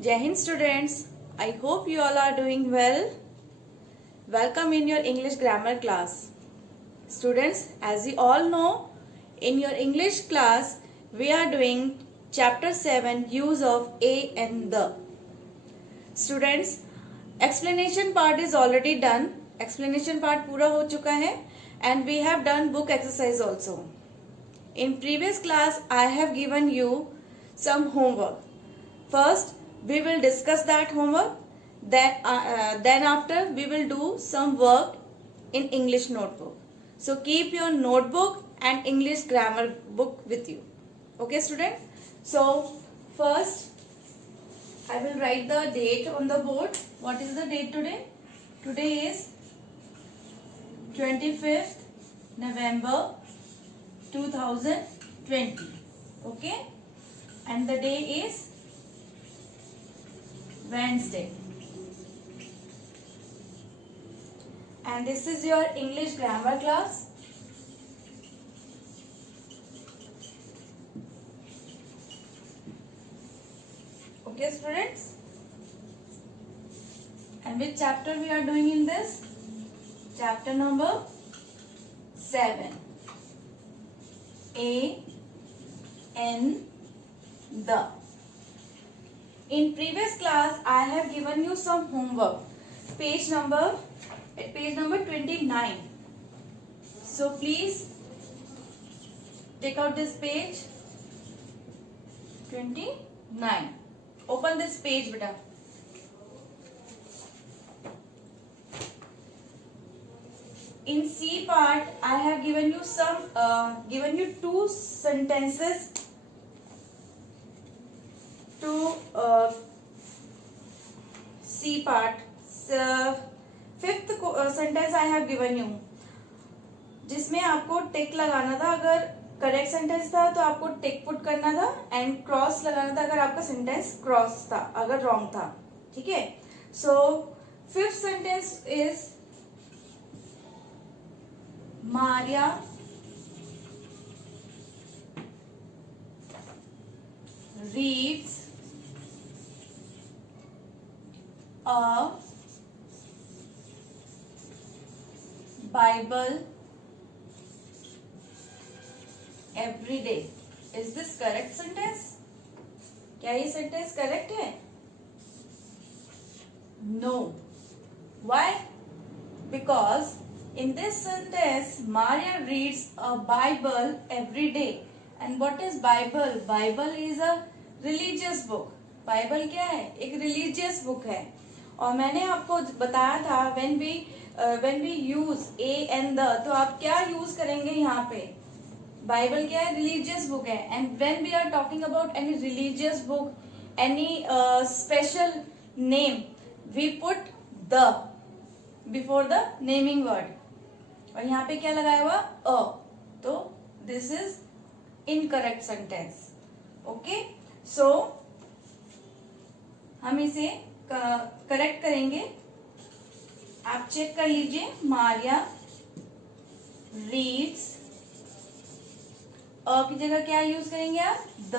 Jai Hind students, I hope you all are doing well. Welcome in your English grammar class. Students, as you all know, in your English class, we are doing chapter 7 use of a and the. Students, explanation part is already done. Explanation part पूरा हो चुका है and we have done book exercise also. In previous class, I have given you some homework. First, we will discuss that homework. Then after, we will do some work in English notebook. So keep your notebook and English grammar book with you. Okay, student? So first, I will write the date on the board. What is the date today? Today is 25th November 2020. Okay? And the day is Wednesday. And this is your English grammar class. Okay, students? And which chapter we are doing in this? Chapter number 7. A and the. In previous class, I have given you some homework. Page number 29. So please take out this page 29. Open this page, beta. In C part, I have given you two sentences to C part. Fifth sentence I have given you, जिसमें आपको टिक लगाना था. अगर correct sentence था तो आपको टिक put करना था एंड क्रॉस लगाना था अगर आपका सेंटेंस क्रॉस था, अगर रॉन्ग था. ठीक है. So fifth sentence is Maria reads a Bible every day. Is this correct sentence? क्या ये सेंटेंस करेक्ट है? No. Why? Because in this sentence, Maria reads a Bible every day. And what is Bible? Bible is a religious book. Bible क्या है? एक religious book है. और मैंने आपको बताया था when we use a and the, तो आप क्या use करेंगे यहाँ पे? Bible क्या है? Religious book है. And when we are talking about any religious book, any special name, we put the before the naming word. और यहाँ पे क्या लगाया हुआ? अ. तो this is incorrect sentence. Okay. So हम इसे करेक्ट करेंगे. आप चेक कर लीजिए. मारिया रीड्स, अ की जगह क्या यूज करेंगे आप? The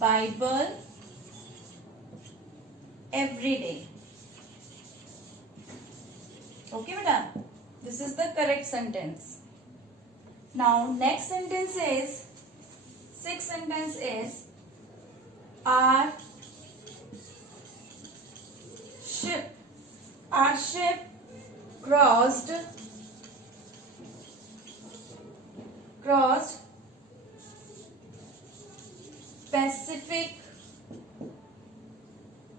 Bible every day. Okay, beta. This is the correct sentence. Now, next sentence is, sixth sentence is, our ship crossed Pacific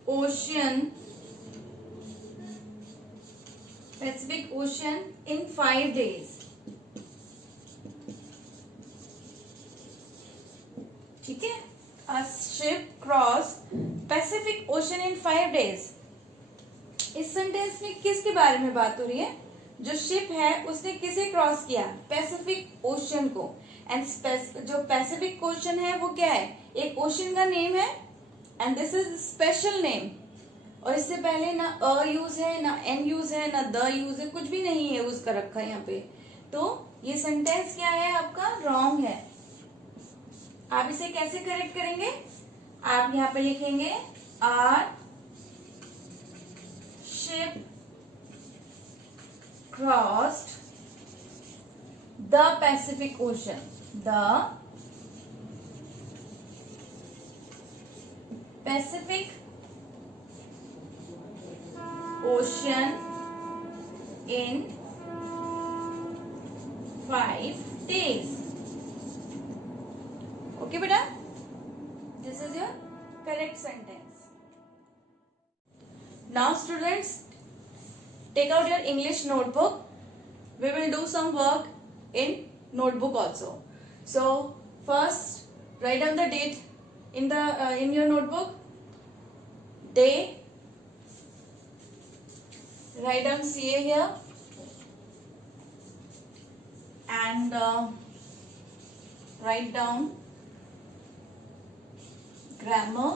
Ocean in 5 days. ठीक है. A ship crossed Pacific Ocean in 5 days. इस sentence में किसके बारे में बात हो रही है? जो शिप है उसने किसे क्रॉस किया? पैसिफिक ओशन को. एंड जो पैसिफिक ओशन है वो क्या है? एक ओशन का नेम है and this is special name. और इससे पहले ना अ यूज है, ना एन यूज है, ना द यूज है, कुछ भी नहीं है यूज कर रखा है यहाँ पे. तो ये सेंटेंस क्या है? आपका रॉन्ग है. आप इसे कैसे करेक्ट करेंगे? आप यहाँ पे लिखेंगे our ship crossed the Pacific Ocean, the Pacific Ocean in 5 days. Okay beta, this is your correct sentence. Now students, take out your English notebook. We will do some work in notebook also. So first write down the date in the in your notebook. Day, write down CA here, and write down grammar,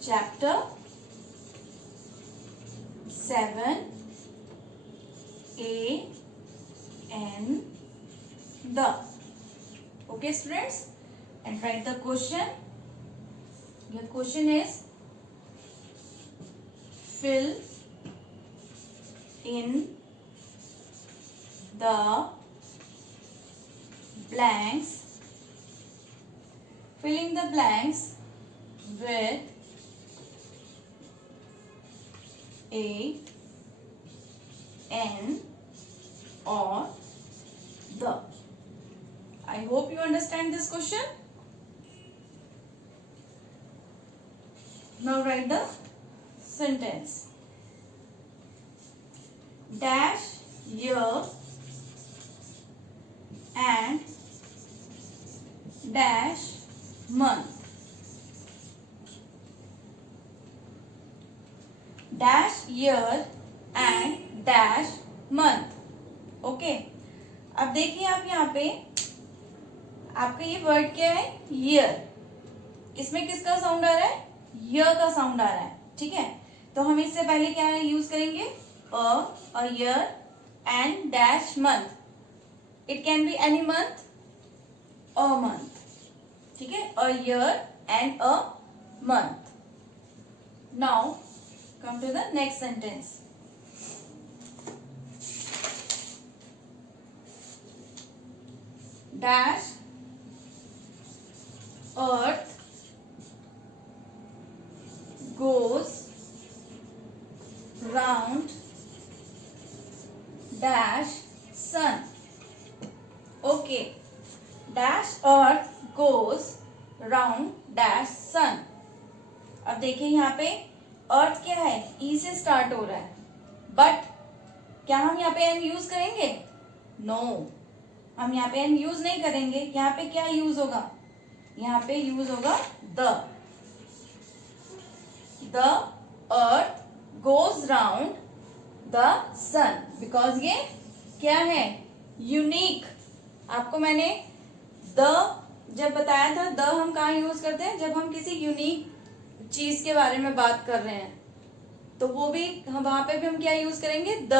chapter 7, A and the. Okay students, and write the question. Your question is, fill in the blanks. Fill in the blanks with a, an, or the. I hope you understand this question. Now write the sentence. Dash year and dash month. Dash year and dash month. Okay, अब देखिए आप यहाँ पे, आपका ये word क्या है, year. इसमें किसका साउंड आ रहा है, ईयर का साउंड आ रहा है. ठीक है, तो हम इससे पहले क्या यूज करेंगे, a year and dash month. It can be any month, a month. ठीक है, a year and a month. Now come to the next sentence. Dash earth goes round dash sun. Okay, dash earth goes round dash sun. अब देखिए यहाँ पे अर्थ क्या है, ई से start हो रहा है, बट क्या हम यहाँ पे एन यूज करेंगे, नो, हम यहाँ पे एन यूज नहीं करेंगे. यहाँ पे क्या यूज होगा, यहाँ पे यूज होगा the earth goes round the sun, because ये क्या है, यूनिक. आपको मैंने द जब बताया था, द हम कहाँ यूज करते हैं, जब हम किसी यूनिक चीज के बारे में बात कर रहे हैं, तो वो भी हम वहां पे भी हम क्या यूज करेंगे, the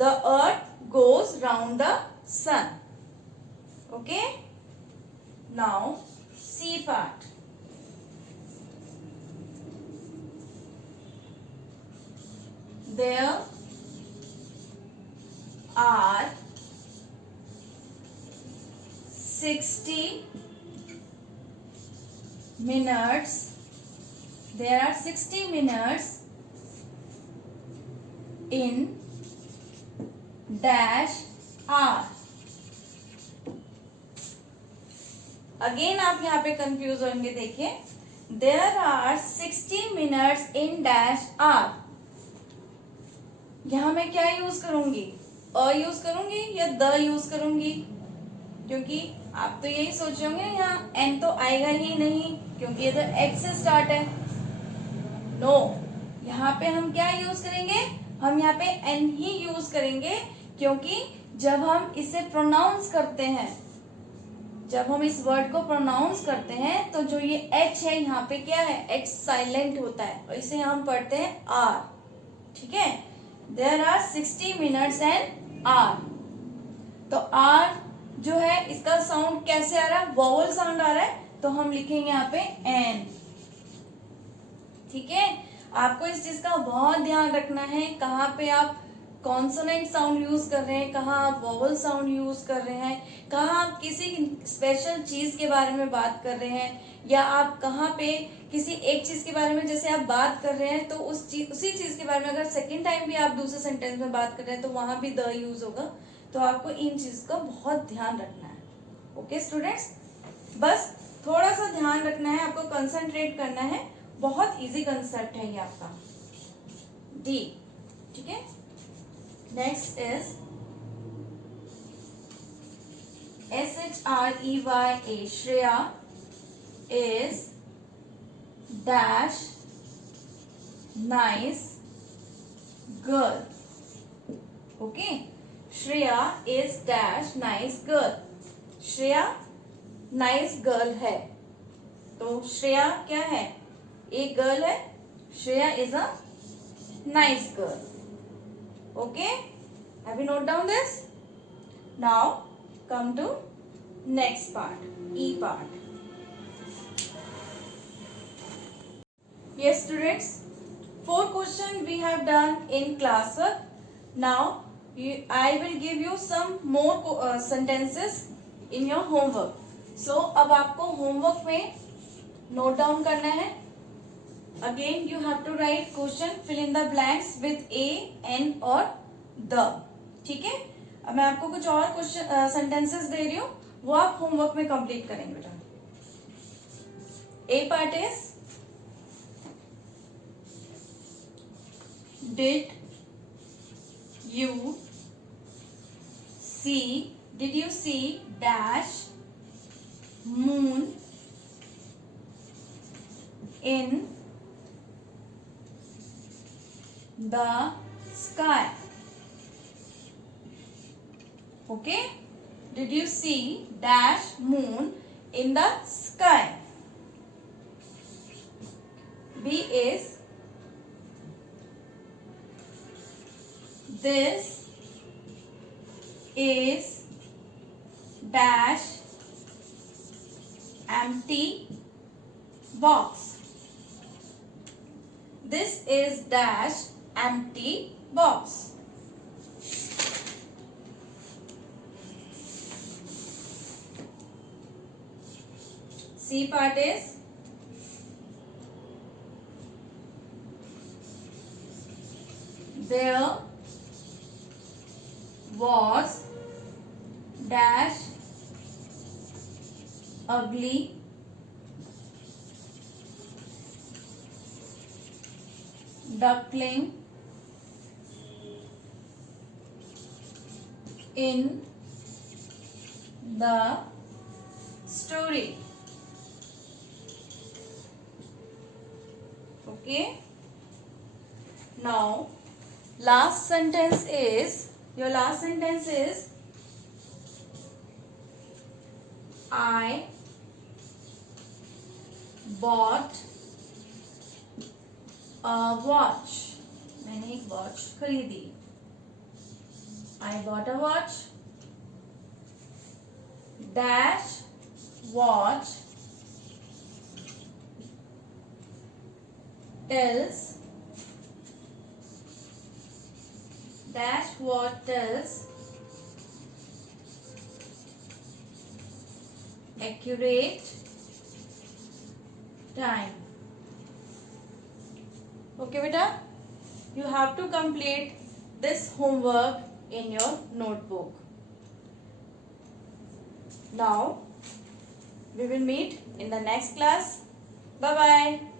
earth goes round the sun. Okay, now C part. There are 60 minutes. There are 60 minutes in dash hour. Again आप यहाँ पे कंफ्यूज होंगे. देखिए, there are 60 minutes in dash hour. यहाँ मैं क्या यूज करूंगी, अ यूज करूंगी या द यूज करूंगी, क्योंकि आप तो यही सोच रहे होंगे यहाँ एन तो आएगा ही नहीं, क्योंकि ये तो एक्स से स्टार्ट है. नो, यहाँ पे हम क्या यूज करेंगे, हम यहाँ पे एन ही यूज करेंगे, क्योंकि जब हम इसे प्रोनाउंस करते हैं, जब हम इस वर्ड को प्रोनाउंस करते हैं, तो जो ये एच है यहाँ पे क्या है, एच साइलेंट होता है, और इसे हम पढ़ते हैं आर. ठीक है, There are 60 minutes and hour. तो आर जो है इसका साउंड कैसे आ रहा है, वोवल साउंड आ रहा है, तो हम लिखेंगे यहाँ पे एन। ठीक है, आपको इस चीज का बहुत ध्यान रखना है, कहाँ पे आप कॉन्सोनेंट साउंड यूज कर रहे हैं, कहाँ आप वोवल साउंड यूज कर रहे हैं, कहाँ आप किसी स्पेशल चीज के बारे में बात कर रहे हैं, या आप कहाँ पे किसी एक चीज के बारे में जैसे आप बात कर रहे हैं तो उसी चीज के बारे में अगर सेकेंड टाइम भी आप दूसरे सेंटेंस में बात कर रहे हैं तो वहां भी द यूज होगा। तो आपको इन चीज का बहुत ध्यान रखना है। ओके स्टूडेंट्स, बस थोड़ा सा ध्यान रखना है, आपको कंसंट्रेट करना है, बहुत इजी कंसेप्ट है ये आपका। डी, ठीक है। Next is SHREYA, Shreya is dash nice girl. Okay, Shreya is dash nice girl. Shreya nice girl है, तो श्रेया क्या है, एक गर्ल है, Shreya is a nice girl. Okay, have you note down this? Now come to next part, E part. Yes students, 4 questions we have done in classwork. Now I will give you some more sentences in your homework. So अब आपको homework में note down करना है. Again you have to write question, fill in the blanks with a, n और the. ठीक है, अब मैं आपको कुछ और क्वेश्चन sentences दे रही हूँ, वो आप homework में complete करेंगे बेटा. A part is did you see dash moon in the sky? Okay, did you see dash moon in the sky? B is this is dash empty box. This is dash empty box. C part is there was dash ugly duckling in the story. Okay, now last sentence is, your last sentence is I bought a watch. मैंने एक watch खरीदी. I bought a watch. Dash watch tells dash what tells accurate time. Okay beta, you have to complete this homework in your notebook. Now we will meet in the next class. Bye bye.